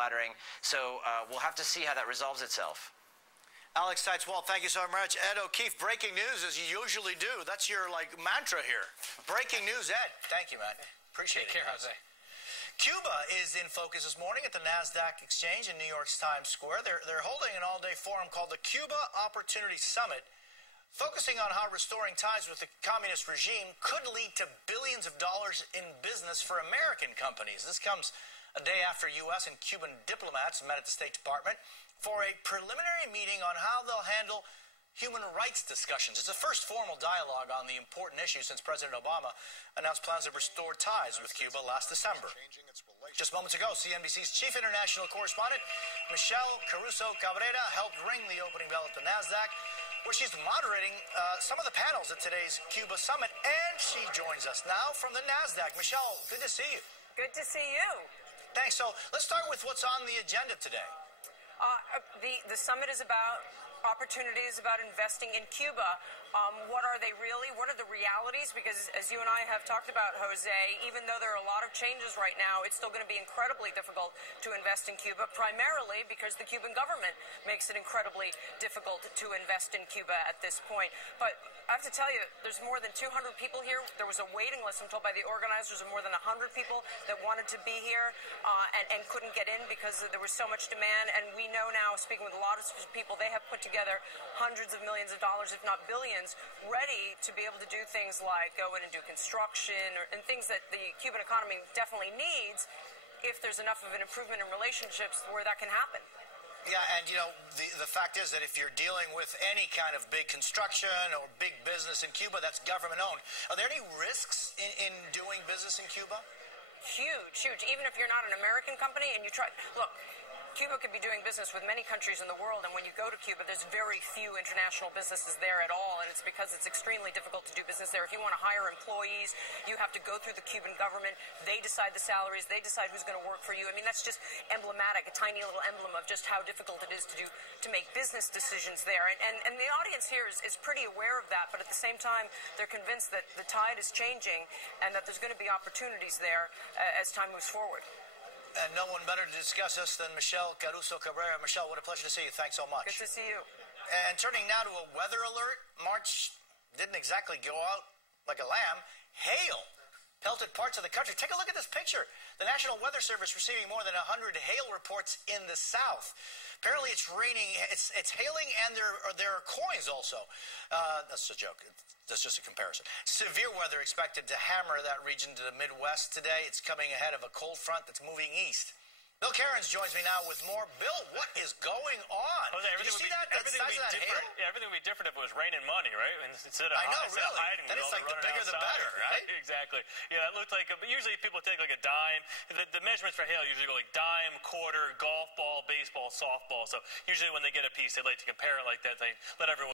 flattering. So we'll have to see how that resolves itself. Alex Seitz-Walt, thank you so much. Ed O'Keefe, breaking news as you usually do. That's your mantra here. Breaking news, Ed. Thank you, man. Appreciate it. Take care, Jose. Cuba is in focus this morning at the Nasdaq exchange in New York's Times Square. They're holding an all-day forum called the Cuba Opportunity Summit, focusing on how restoring ties with the communist regime could lead to billions of dollars in business for American companies. This comes a day after U.S. and Cuban diplomats met at the State Department for a preliminary meeting on how they'll handle human rights discussions. It's the first formal dialogue on the important issue since President Obama announced plans to restore ties with Cuba last December. Just moments ago, CNBC's chief international correspondent, Michelle Caruso Cabrera, helped ring the opening bell at the Nasdaq, where she's moderating some of the panels at today's Cuba Summit, and she joins us now from the Nasdaq. Michelle, good to see you. Good to see you. Thanks. So let's start with what's on the agenda today. The summit is about opportunities, about investing in Cuba. What are they really? What are the realities? Because as you and I have talked about, Jose, even though there are a lot of changes right now, it's still going to be incredibly difficult to invest in Cuba, primarily because the Cuban government makes it incredibly difficult to invest in Cuba at this point. But I have to tell you, there's more than 200 people here. There was a waiting list, I'm told by the organizers, of more than 100 people that wanted to be here and couldn't get in because there was so much demand. And we know now, speaking with a lot of people, they have put together hundreds of millions of dollars, if not billions, ready to be able to do things like go in and do construction and things that the Cuban economy definitely needs if there's enough of an improvement in relationships where that can happen. Yeah, and the fact is that if you're dealing with any kind of big construction or big business in Cuba that's government owned, are there any risks in doing business in Cuba? Huge, huge. Even if you're not an American company and you try, look, Cuba could be doing business with many countries in the world, and when you go to Cuba, there's very few international businesses there at all, and it's because it's extremely difficult to do business there. If you want to hire employees, you have to go through the Cuban government. They decide the salaries. They decide who's going to work for you. I mean, that's just emblematic, a tiny little emblem of just how difficult it is to make business decisions there. And the audience here is pretty aware of that, but at the same time, they're convinced that the tide is changing and that there's going to be opportunities there as time moves forward. And no one better to discuss this than Michelle Caruso Cabrera. Michelle, what a pleasure to see you. Thanks so much. Good to see you. And turning now to a weather alert. March didn't exactly go out like a lamb. Hail pelted parts of the country. Take a look at this picture. The National Weather Service receiving more than 100 hail reports in the south. Apparently it's raining, it's hailing, and there are coins also. That's a joke. That's just a comparison. Severe weather expected to hammer that region to the Midwest today. It's coming ahead of a cold front that's moving east. Bill Cairns joins me now with more. Bill, what is going on? Jose, Did you see that? Everything would be different. Yeah, everything would be different if it was raining money, right? Instead of, I know, really. Hiding, then it's like the bigger the better, right? Exactly. Yeah, it looked like. But usually people take like a dime. The measurements for hail usually go like dime, quarter, golf ball, baseball, softball. So usually when they get a piece, they like to compare it like that. They let everyone.